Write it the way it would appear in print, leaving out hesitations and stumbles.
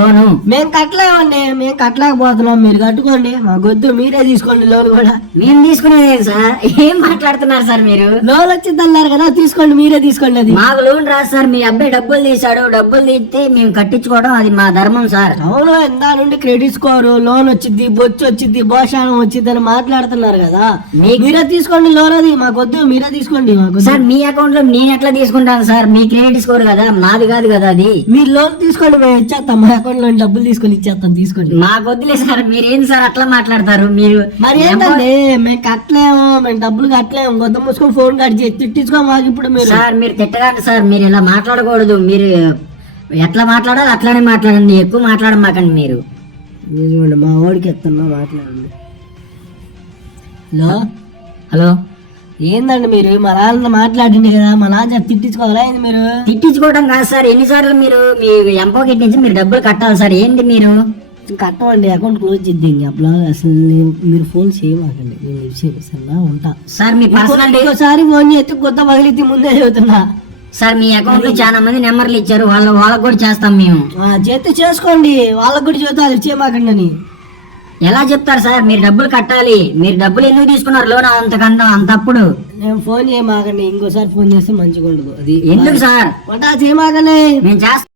లోను? మేము కట్టలేకపోతున్నాం, మీరు కట్టుకోండి, మా గొద్దు మీరే తీసుకోండి లోన్ కూడా. మేము తీసుకునేది సార్, ఏం మాట్లాడుతున్నారు సార్ మీరు? లోన్ వచ్చింది అన్నారు కదా, తీసుకోండి, మీరే తీసుకోండి. అది మాకు లోన్ రాదు సార్, మీ అబ్బాయి డబ్బులు తీసాడు, డబ్బులు తీస్తే మేము కట్టించుకోవడం అది మా ధర్మం సార్. అవును, ఇందా నుండి క్రెడిట్ స్కోర్, లోన్ వచ్చింది, బొచ్చు వచ్చింది, భోషానం వచ్చింది అని మాట్లాడుతున్నారు కదా, మీరే తీసుకోండి లోన్. అది మాకొద్దు, మీరే తీసుకోండి. సార్ మీ అకౌంట్ లో నేను ఎట్లా తీసుకుంటాను సార్? మీ క్రెడిట్ స్కోర్ కదా, నాది కాదు కదా అది. మీరు లోన్ తీసుకోండి, మేము ఇచ్చేస్తాం, మా అకౌంట్ లో డబ్బులు తీసుకొని ఇచ్చేస్తాం, తీసుకోండి. మాకు వద్దులే సార్, మీరేం సార్ అట్లా మాట్లాడతారు? మీరు మరి ఏంటండి, మేము కట్టలేము, మేము డబ్బులు కట్టలేము, కొత్త మూసుకొని ఫోన్ కట్ చేసి తిట్టించుకో మాకు. ఇప్పుడు మీరు సార్ మీరు తిట్టకండి సార్, మీరు ఇలా మాట్లాడకూడదు. మీరు ఎట్లా మాట్లాడాలి అట్లానే మాట్లాడండి, ఎక్కువ మాట్లాడమాకండి మీరు. చూడండి, మా వాడికి ఎత్తున్నా, మాట్లాడండి. హలో హలో, ఏందండి మీరు మా నాన్న మాట్లాడింది కదా, మా నాన్న తిట్టించుకోవాలా ఏంది? మీరు తిట్టించుకోవడం కాదు సార్, ఎన్నిసార్లు మీరు మీ ఎంపోకెట్ నుంచి మీరు డబ్బులు కట్టాలి సార్. ఏంటి మీరు కట్టమండి, అకౌంట్ క్లోజ్ చేద్దాం. అప్పుడు అసలు మీరు ఫోన్ చేయమాకండి, నేను లిఫ్ట్ చేపిస్తాను, ఉంటా. సార్ మీ పర్సనల్ ఒకసారి ఫోన్ చేస్తే కొత్త పగిలితే ముందే చెబుతున్నా. సార్ మీ అకౌంట్ లో చాలా మంది నెంబర్లు ఇచ్చారు, వాళ్ళకి కూడా చేస్తాం మేము. చేస్తే చేసుకోండి, వాళ్ళకి కూడా చెబుతా, అది చేయమాకండి అని. ఎలా చెప్తారు సార్? మీరు డబ్బులు కట్టాలి. మీరు డబ్బులు ఎందుకు తీసుకున్నారు లోన్ అంతప్పుడు? నేను ఫోన్ చేయమాకండి, ఇంకోసారి ఫోన్ చేస్తే మంచిగా ఉండదు. అది ఎందుకు సార్? చేయమాకండి, మేము చేస్తాం.